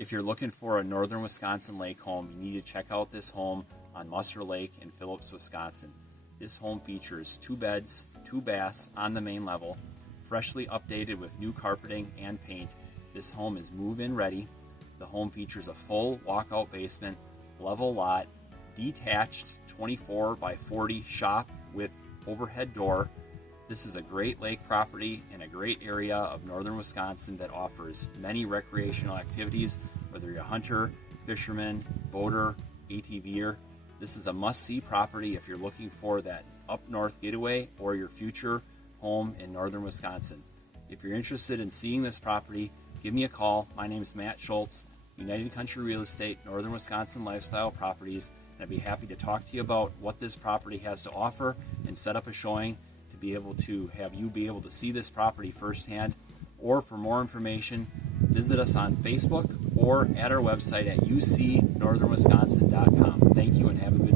If you're looking for a northern Wisconsin lake home, you need to check out this home on Musser Lake in Phillips, Wisconsin. This home features 2 beds, 2 baths on the main level, freshly updated with new carpeting and paint. This home is move-in ready. The home features a full walkout basement, level lot, detached 24 by 40 shop with overhead door. This is a great lake property in a great area of northern Wisconsin that offers many recreational activities, whether you're a hunter, fisherman, boater, ATVer. This is a must-see property if you're looking for that up north getaway or your future home in northern Wisconsin. If you're interested in seeing this property, give me a call. My name is Matt Schultz, United Country Real Estate, Northern Wisconsin Lifestyle Properties, and I'd be happy to talk to you about what this property has to offer and set up a showing to be able to have you be able to see this property firsthand. Or for more information, visit us on Facebook or at our website at ucnorthernwisconsin.com. Thank you and have a good day.